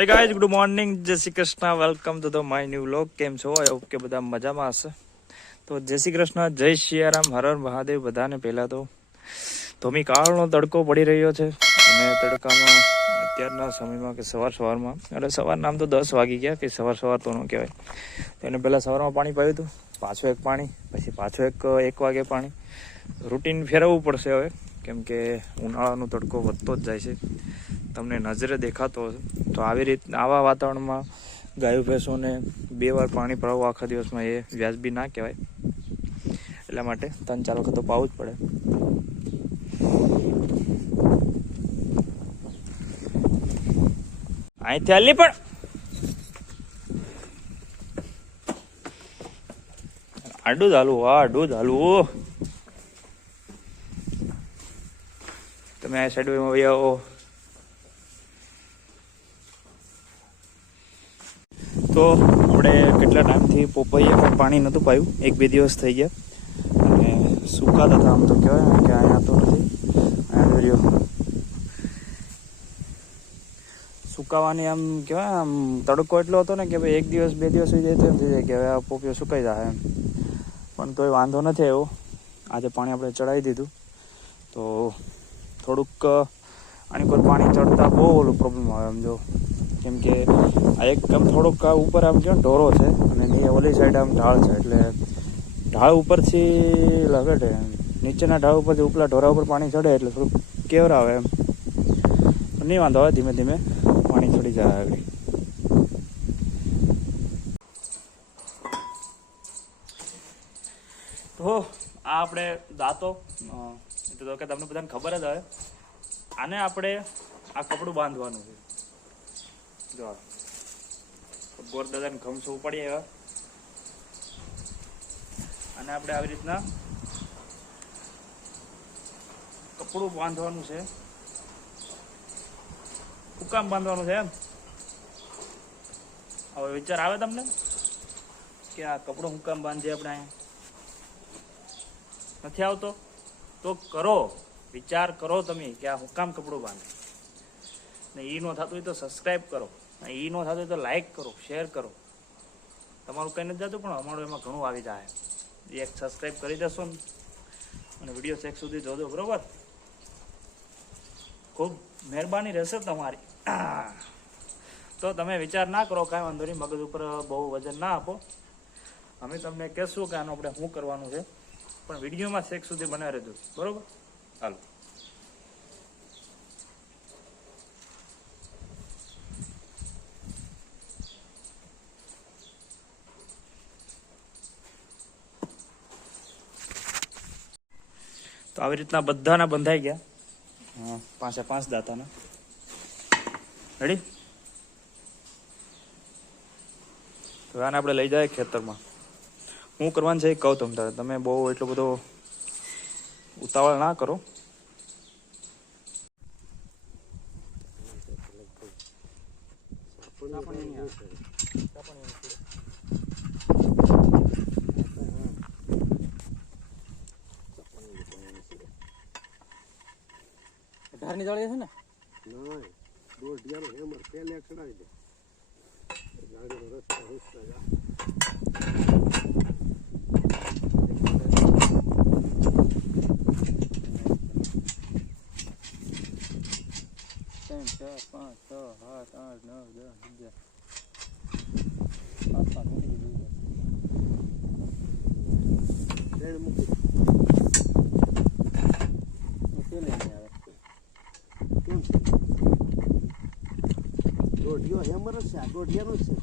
Hey guys, good morning, જય Shri Krishna, welcome to the my new vlog. કેમ છો? I hope કે બધા મજામાં હશે. તો જય શ્રી કૃષ્ણ, જય સિયારામ, હર હર મહાદેવ બધાને. પહેલાં તો ધોમી કાળનો તડકો પડી રહ્યો છે અને તડકામાં અત્યારના સમયમાં કે સવારમાં એટલે સવારના આમ તો 10 વાગી ગયા, કે સવાર તો ન કહેવાય. એને પહેલાં સવારમાં પાણી પાયું હતું, પાછું એક પાણી, પછી પાછું એક વાગે પાણી. રૂટીન ફેરવવું પડશે હવે, કેમ કે ઉનાળાનો તડકો વધતો જ જાય છે, તમને નજરે દેખાતો હશે. તો આવા વાતાવરણમાં ગાયો ભેંસોને 2 વાર પાણી પાવું આખા દિવસમાં એ વ્યાજબી ના કહેવાય. એટલા માટે 3-4 વખત તો પાવું જ પડે. અહીંથી હાલી પણ આડું જ હાલવું. તમે આ સાઈડમાં વહી આવો. તો આપણે કેટલા ટાઈમથી પોપૈયામાં પાણી નહોતું પાયું, 1-2 દિવસ થઈ ગયા અને સુકાતા હતા આમ તો કહેવાય કે અહીંયા તો નથી. અહીંયા રહ્યો સુકાવાની આમ કહેવાય, આમ તડકો એટલો હતો ને કે ભાઈ 1 દિવસ 2 દિવસ સુઈ જાય તો એમ થઈ જાય કે હવે આ પોપિયો સુકાઈ જાય એમ. પણ તોય વાંધો નથી આવ્યો. આજે પાણી આપણે ચડાવી દીધું તો થોડુંક આની પર પાણી ચડતા બહુ ઓલું પ્રોબ્લેમ આવે એમ. જો કેમ કે આ એકદમ થોડુંક ઉપર આમ કેમ ઢોરો છે અને ઓલી સાઈડ આમ ઢાળ છે, એટલે ઢાળ ઉપરથી લગટે એમ, નીચેના ઢાળ ઉપરથી ઉપલા ઢોરા ઉપર પાણી ચડે એટલે થોડુંક કેવરાવે એમ. નહીં વાંધો આવે, ધીમે ધીમે પાણી ચડી જાય આગળ. તો આ આપણે દાંતો તો કે તમને બધાને ખબર જ આવે. આને આપણે આ કપડું બાંધવાનું છે. જો ગોર દાદાને ખમસો ઉપાડી આવ્યા અને આપણે આવી રીતના કપડું બાંધવાનું છે. હુકામ બાંધવાનું છે એમ. હવે વિચાર આવે તમને કે આ કપડું હુકામ બાંધીએ આપણે? અહીંયા નથી આવતો તો કરો, વિચાર કરો તમે કે આ હુકામ કપડું બાંધે. ને એ ન થતું હોય તો સબસ્ક્રાઈબ કરો, એ ન થતું હોય તો લાઈક કરો, શેર કરો. તમારું કંઈ નથી જતું પણ અમારું એમાં ઘણું આવી જાય. એક સબસ્ક્રાઈબ કરી દેશો ને અને વિડીયો છેક સુધી જોજો, બરોબર? ખૂબ મહેરબાની રહેશે તમારી. તો તમે વિચાર ના કરો, કાંઈ વાંધો નહીં, મગજ ઉપર બહુ વજન ના આપો. અમે તમને કહેશું કે આનું આપણે શું કરવાનું છે, પણ વિડીયોમાં છેક સુધી બનાવી રહેજો, બરોબર? ચાલો. તો આવી રીતના બધાના બંધાઈ ગયા. હા, 5 દાંતાના રેડી. તો આને આપણે લઈ જાય ખેતરમાં. શું કરવાનું છે એ કહું તમે બહુ એટલો બધો ઉતાવળ ના કરો. ધારની જાળી છે ને? ના, દોઢિયાનો હેમર પેલે ચડાવી દે. ગાડીનો રસ્તો રસ્તા જા. દોઢિયો હેમર જ છે, આ દોઢિયાનો જ છે.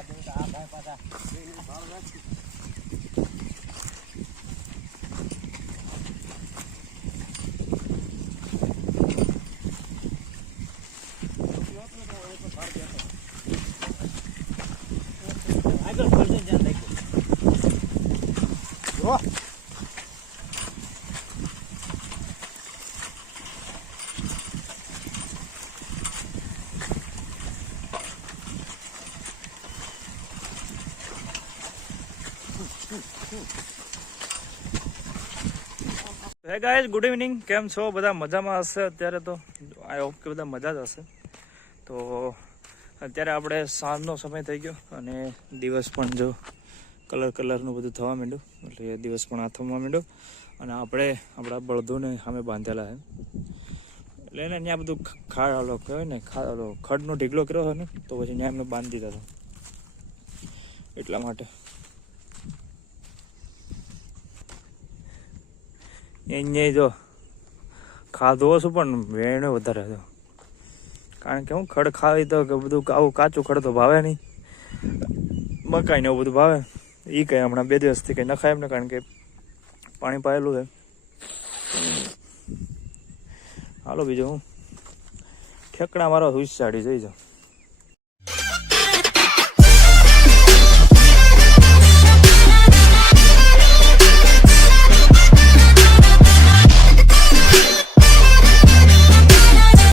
આગળ ફરજન ધ્યાન રાખજો. Hey guys, good evening. કેમ છો બધા? મજામાં હશે અત્યારે તો. આઈ હોપ કે બધા મજા જ હશે. તો અત્યારે આપણે સાંજનો સમય થઈ ગયો અને દિવસ પણ જો કલરનું બધું થવા માંડ્યું, એટલે દિવસ પણ આથમવા માંડ્યો. અને આપણે આપણા બળદોને સામે બાંધેલા છે, એટલે એને ત્યાં બધું ખાડો કહેવાય ને, ખડનો ઢીકલો કર્યો હોય ને, તો પછી ત્યાં એમને બાંધી દીધા હતા એટલા માટે. અહીંયા જો ખાધો છું પણ વેણ વધારે હતો, કારણ કે હું ખડ ખાવી તો કે બધું આવું કાચું ખડ તો ભાવે નહીં, મકાઈ ને એવું બધું ભાવે. એ કંઈ હમણાં 2 દિવસથી કંઈ નખાય એમને, કારણ કે પાણી પાયેલું છે. હાલો બીજું હું ઠેકડા મારો હુસ ચાડી જઈ જાઉં.